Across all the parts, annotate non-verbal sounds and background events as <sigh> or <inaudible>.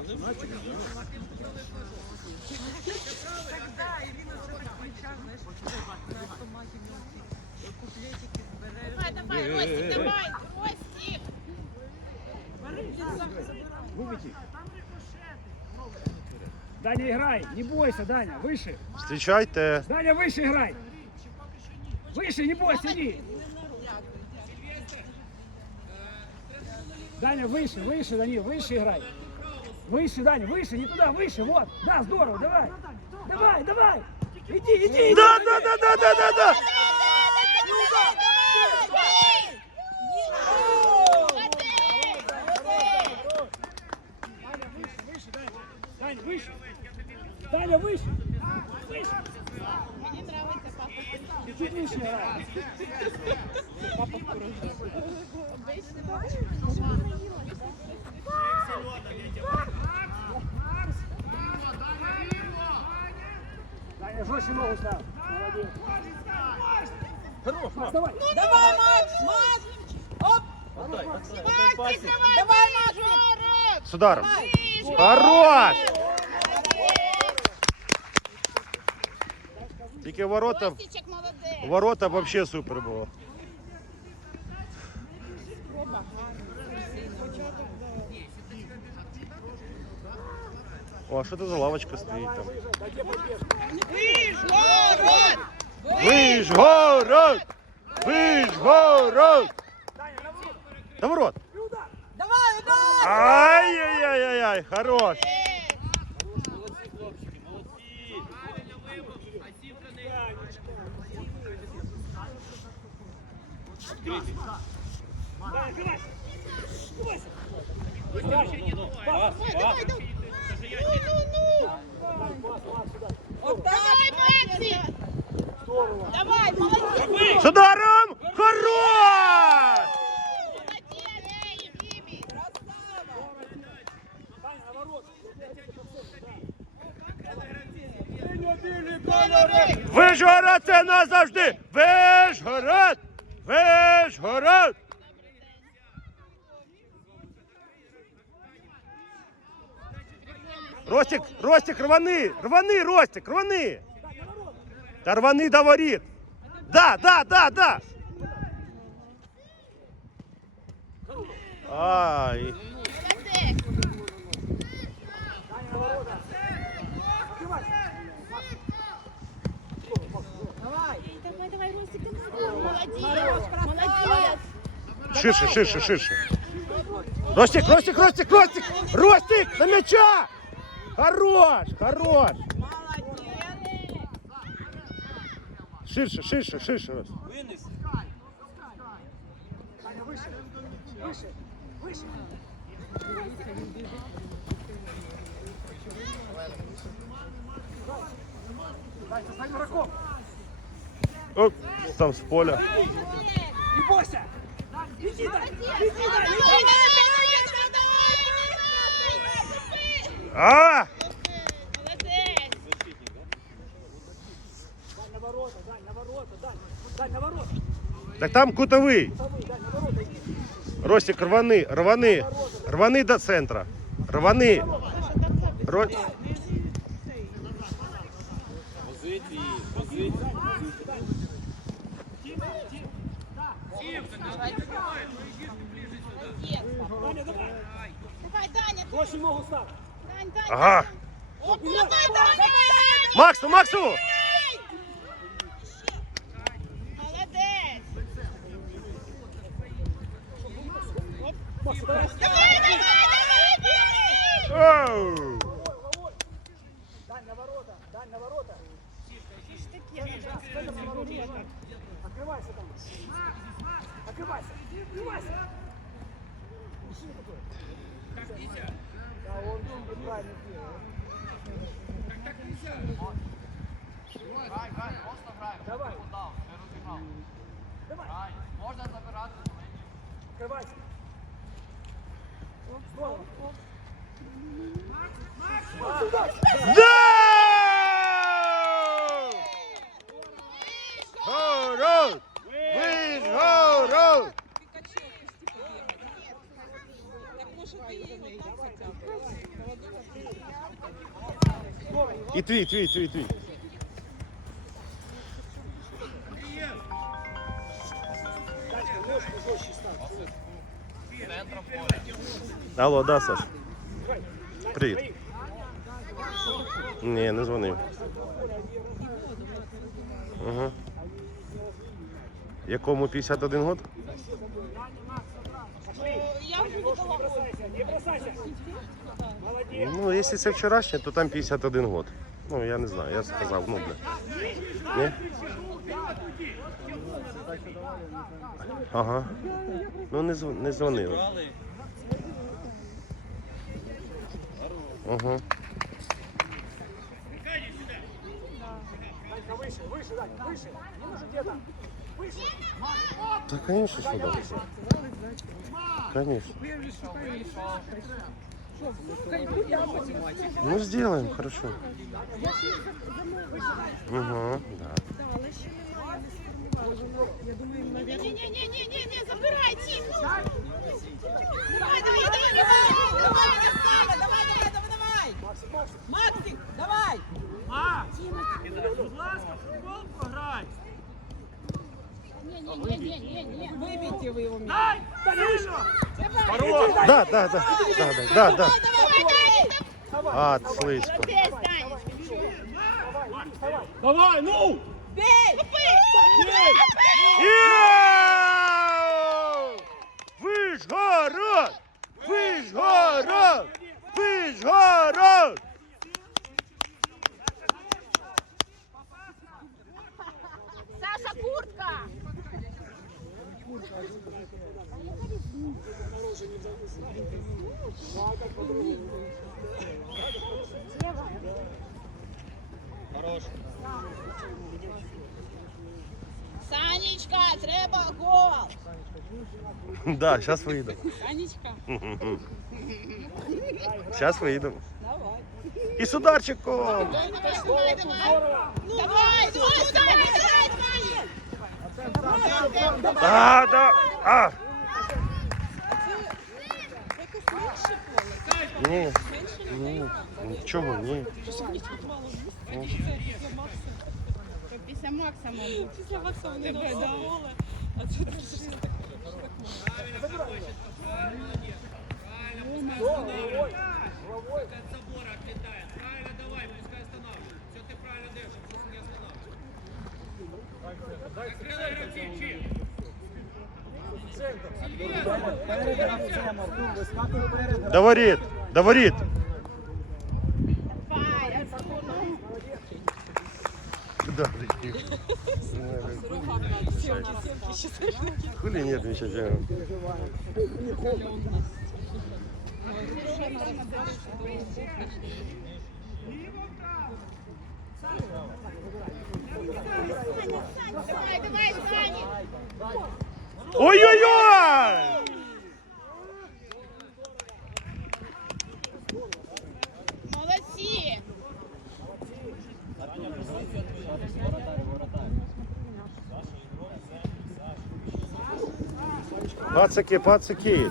Давай, давай, Ростик, давай, Ростик. Даня, играй, не бойся, Даня, выше. Встречайте. Даня, выше играй. Выше, не бойся, иди. Даня, выше, выше, Данил, выше играй. Выше, Даня, выше, не туда, выше, вот. Да, здорово, давай. Давай, давай. Иди, иди, иди. Да, да, да, да, да, да, да. Даня, выше, выше, Даня. Даня, выше. Даня, выше. Выше. Мені нравиться папа. Чуть выше играй. Даня, жестче ногу ставь. Молодец. Макс, давай. Давай, Макс! Макс! Оп! Максик, давай, Давай, Максик! С ударом. Хорош! Тільки ворота, ворота вообще супер було. О, а що це за лавочка стоїть там? Вижгород! Вишгород! Вишгород! На ворот! Давай, удар! Ай-яй-яй-яй, хорош! Давай, молодець! С ударом! Хорош! Вишгород це назавжди! Вишгород! Вишгород! Ростик, Ростик, рвани! Рвани, Ростик, рвани! Та рвани до воріт! Да, да, да, да! Ай! Молодець! Молодець! Ширше, ширше, ширше. Ростик, Ростик, Ростик, Ростик! Ростик, на мяча! Хорош, хорош! Молодец! Ширше, ширше, ширше. Ростик. Выше. Выше. Выше. Даня, стань игроком. Оп, там с поля. Не бойся. Иди, Даня. Иди. Давай, Иди. давай! А! Молодець! Дань на ворота, Дань на ворота, Дань. Дань на ворота. Так там. Кутовый. Ростик, рвани, рвани. Рвани до центра. Рвани. Ро... Даня, давай. Давай, Даня! Больше ногу ставь. Дань, Дань! Ага. Оп, давай, давай! Максу, Максу! Молодець! Макс, давай. Давай, давай, давай! Оу! Дань на ворота, Дань на ворота. Центр на ворота. Открывайся там. Открывайся. Открывайся. Мужчина такой. Да, он неправильно сделал. Давай. Давай. Можна забирати. Открывайся. Здорово. Да! І твій, твій, твій, твій. Алло, да, Саш? Привіт. Ні, не дзвонив. Ага. Якому 51 год? Я вже не була. Не бросайся. Молодец. Ну, якщо це вчорашнє, то там 51 год. Ну, я не знаю, я сказав, ну, бля. Ні? Ага. Ну, не, дзвон- не дзвонили. Ага. Данька, выше, выше, Дань, выше. Не нужно где-то. Выше. Да, конечно, сюда. Конечно. Ну, сделаем, хорошо. Угу, да. Ні-ні-ні-ні-ні, забирайте. Давай, давай, давай, давай. Давай, Настя, давай, давай, давай, давай. Максик, Максик. Максик, давай. Будь ласка, футбол пограй. Ні-ні-ні-ні-ні. Выбейте вы его. Дай! Данило! Да, да, да, да, да, да, да. Ад, слизько. Давай, ну! Бей! Вышгород! Вышгород! Вышгород! Саша, куртка! Санечка, треба гол. <laughs> Да, сейчас выйду. Санечка. <laughs> Сейчас выйду. И с ударчиком. Давай, давай, давай, давай. Давай, давай, давай, давай. Да, да. А. Ні. Ні. Нічого, ні. Ну. Після Макса, мабуть. Давай, Рит! До воріт. Да. Хули нет, ничего. Саня. Ой-ой-ой! Пацаки, пацаки.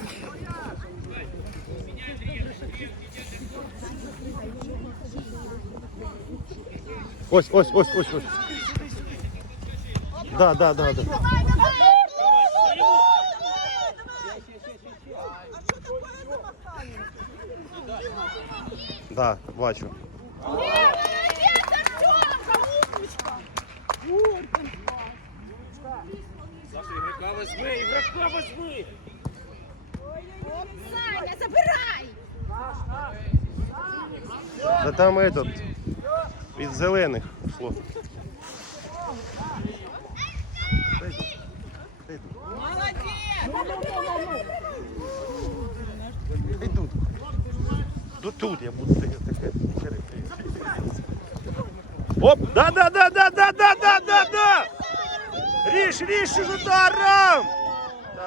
Ось, ось, ось, ось, ось. Да, да, да, да. Давай. Да, бачу. Сука, возьми! Саня, забирай! Да там этот, из зеленых ушло. Молодец! Идут. Да тут я буду стоять такая. Оп! Да-да-да-да-да-да-да-да-да! Ріш, ріш, ударом!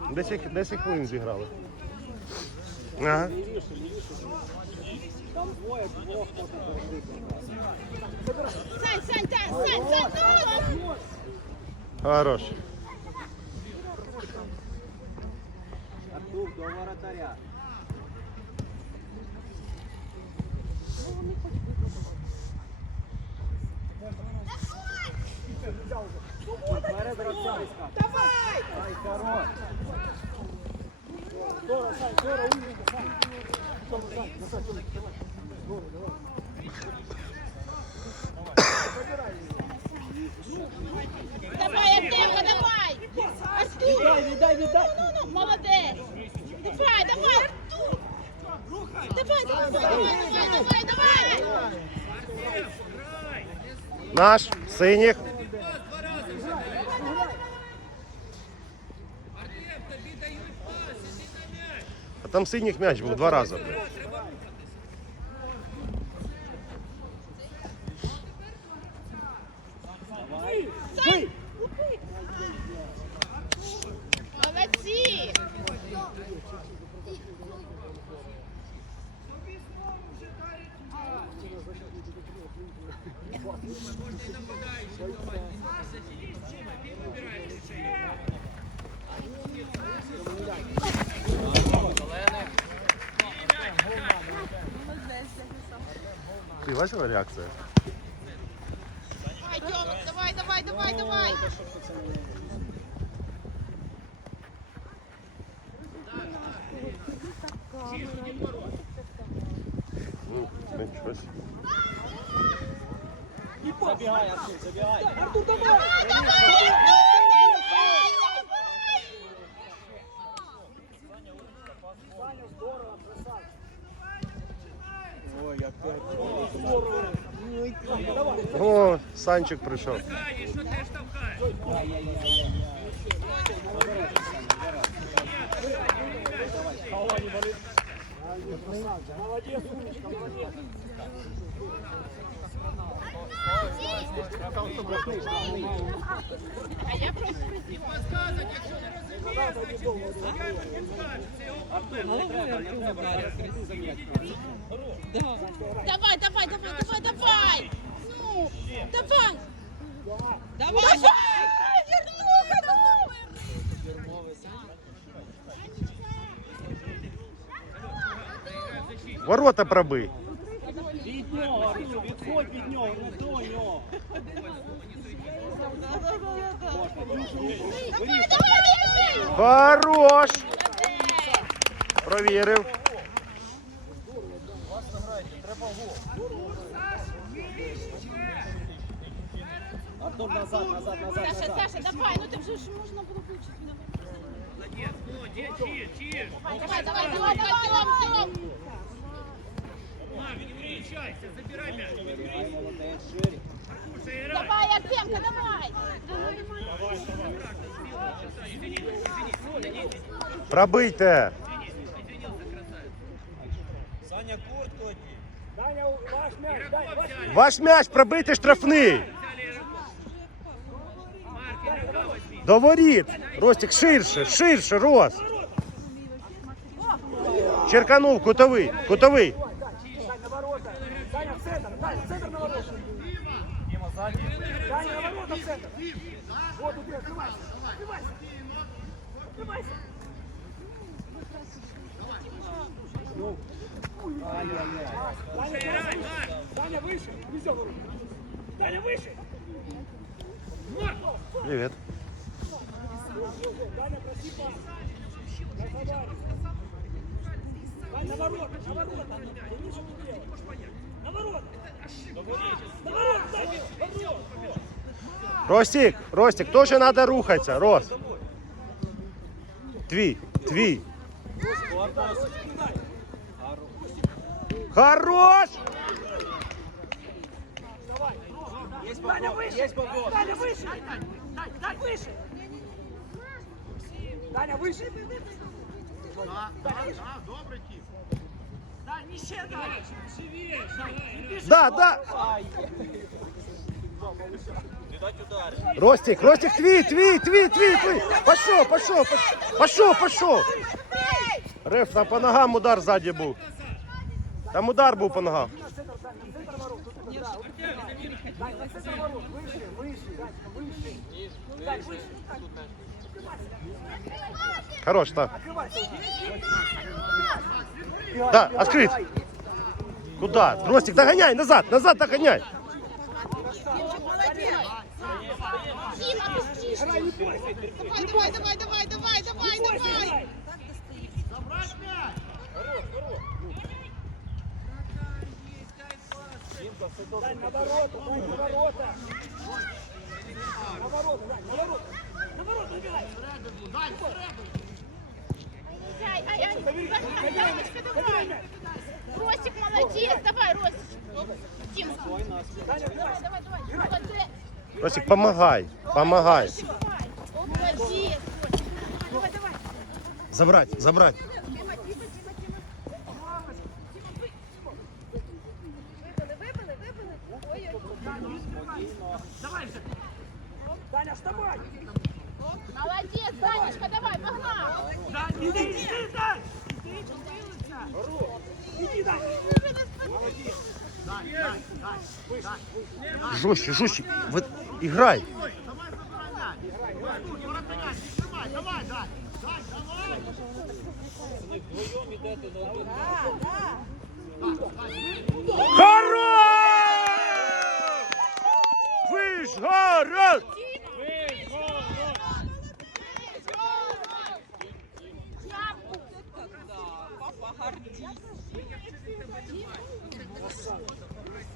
Ну! Десять, десять хвилин зіграли. Ага. Сань, Сань, Сань, Сань, Сань, ну! Хорош. Артур, до воротаря гравця іскати. Давай! Ай, хорош. Здорово, Сань, здорово, умненько, Сань. Здорово, Сань, назад, давай, давай. Здорово, давай. Давай, Артемка, давай! Артур! Віддай, віддай, віддай. Ну, ну, ну, молодець! Давай, давай, Артур! Давай, давай, давай, давай, давай, давай! Наш, синіх. Там синіх м'яч був два рази. Бий! Молодці! Ти бачила реакцію? Давай, Тьомик, давай, давай, давай, давай! Ну, нічого. собі. Забігай, Артур, забігай. Артур, давай! Давай, давай, Артур! Санчик молодец. А я просто Давай, давай, давай, давай, давай! Ну, давай! Давай! Давай! Вернуха, ну! Ворота пробий. Від нього, Артур, відходь від нього, не до нього. Давай, давай, давай! Хорош! Провірив. Артур, назад, назад, назад, Саша, назад. Саша, давай, ну там же ж можна було включити. Давай, давай, давай, давай, Тём, Тём! Забігай, молодець, ширі. Давай, Артемка, давай! Пробийте. Саня, куртку одні. Даня, ваш мяч, дай, ваш мяч. Ваш м'яч пробити штрафний. До воріт. Ростик, ширше, ширше, Рос. Черканув, кутовий, кутовий. Даня. Привіт. Даня, проси пас. Красавчик. Дань на на. Ты? На. На Даня. Ростик, Ростик, теж треба рухатися, Рос. Твій, твій. Хорош! Даня выше! Даня выше! Дань, выше! Даня, выше. Да, не ще далі. Живіше, не біжи. Да, да. Віддать удар. Ростик, Ростик, твій, твій, твій, твій, твій. Пошов, пошов, пошов, пошов, пошов. Реф, там по ногам удар ззаді був. Там удар був по ногам. Центр, Даня, центр центр, да, да. Хорош, открыть. Куда? Ростик, догоняй, назад, назад догоняй. Давай, давай, давай, давай, давай, давай. Дань, на Дань, на ворота. Дань, на. Ростик молодец, давай, Ростик. Дим, давай, Даня, давай, играй. давай. Молодец. Ростик, помогай, помогай. Давай. Молодец, Ростик. Давай, давай. Забрать, забрать. Вибили, вибили, вибили. Ой-ой. Давай же. Даня, вставай. Молодец, Данечка, давай, погнал. Дань, иди, иди, Дань. Иди, Дань. Жестче, жестче. Вот, играй. Хорош! Вышгород!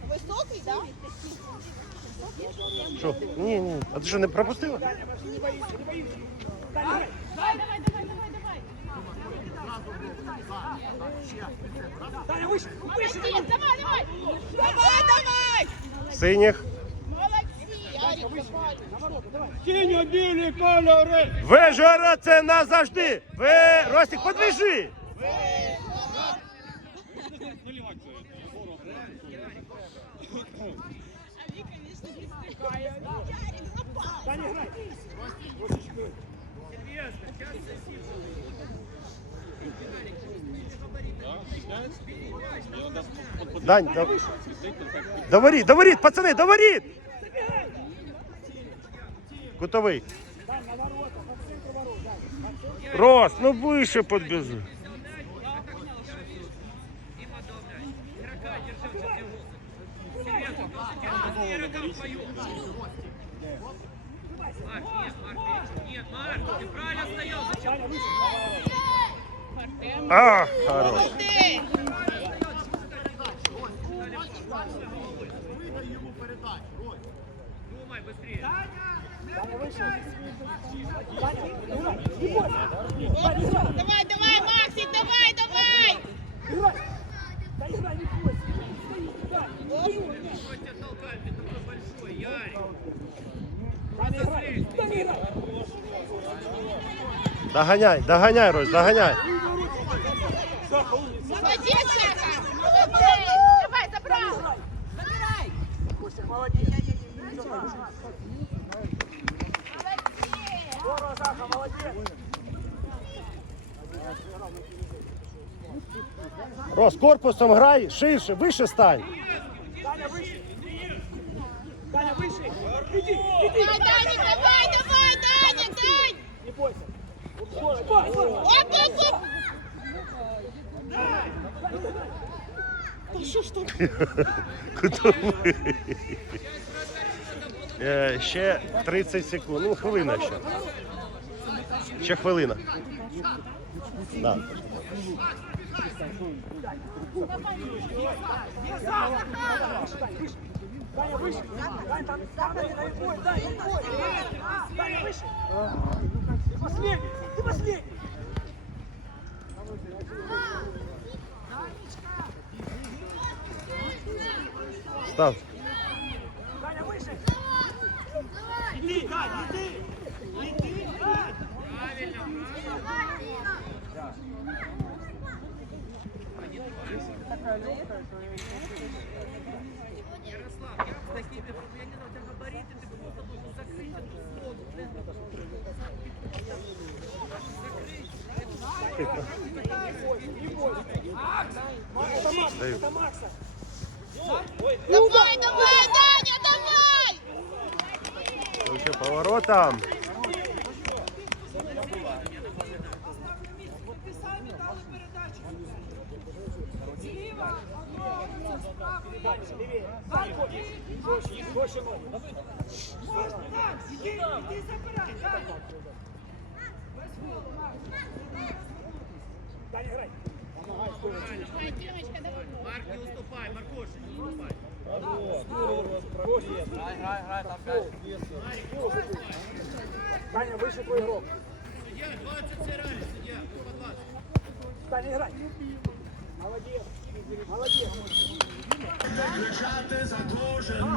Високий, да? Що? Ні, ні. А ти що, не пропустила? Давай, давай, давай, давай, давай. Даня, выше, выше. Давай, давай. Давай, давай. Синіх. Молодці, Арік, давай. Вижгород це назавжди. Ви, Ростик, подвіжи. Даня, Дань, да... Говори, говорит, пацаны, ворот, Дань. Рост, ну выше подбежи. Выше. Ах, хорош. Ти. Даня, выше. Даня, играй. Не бойся. Дань, играй. Давай, давай, Максик, давай, давай. Играй. Да играй, не бойся. Стои, Дань. Даня, играй. Даня, играй. Догоняй, догоняй, Рось, догоняй. Молодец, Саша. Молодец. Давай, забрал. Забирай. Молодец. Здорово, Саша, молодец. Рос, корпусом грай, ширше, вище стань. Даня, выше. Даня, выше. Иди, иди. Давай, Даня, давай, давай, Даня, Дань. Не бойся. Кутовий. Е, Ще 30 секунд. Ну, хвилина ще. Ще хвилина. Да. Даня, выше. Дань, там, там, Даня, не бой, Дань, не бой. Даня, выше. Ты последний, ты последний! Став. Даня, выше! Иди, Дань, иди! Иди, Дань! Правильно, правильно. Ярослав, я с такими проблемами, у тебя габариты, ты просто должен закрыть эту зону. Давай, давай, Даня, давай! Лучше поворотом. Даня, играй. Давай. Марк, не уступай, Маркоша, не уступай. Даня, выше твой игрок. Судья, 20 сыграли, судья, по 20. Даня, играй. Молодец. Молодец.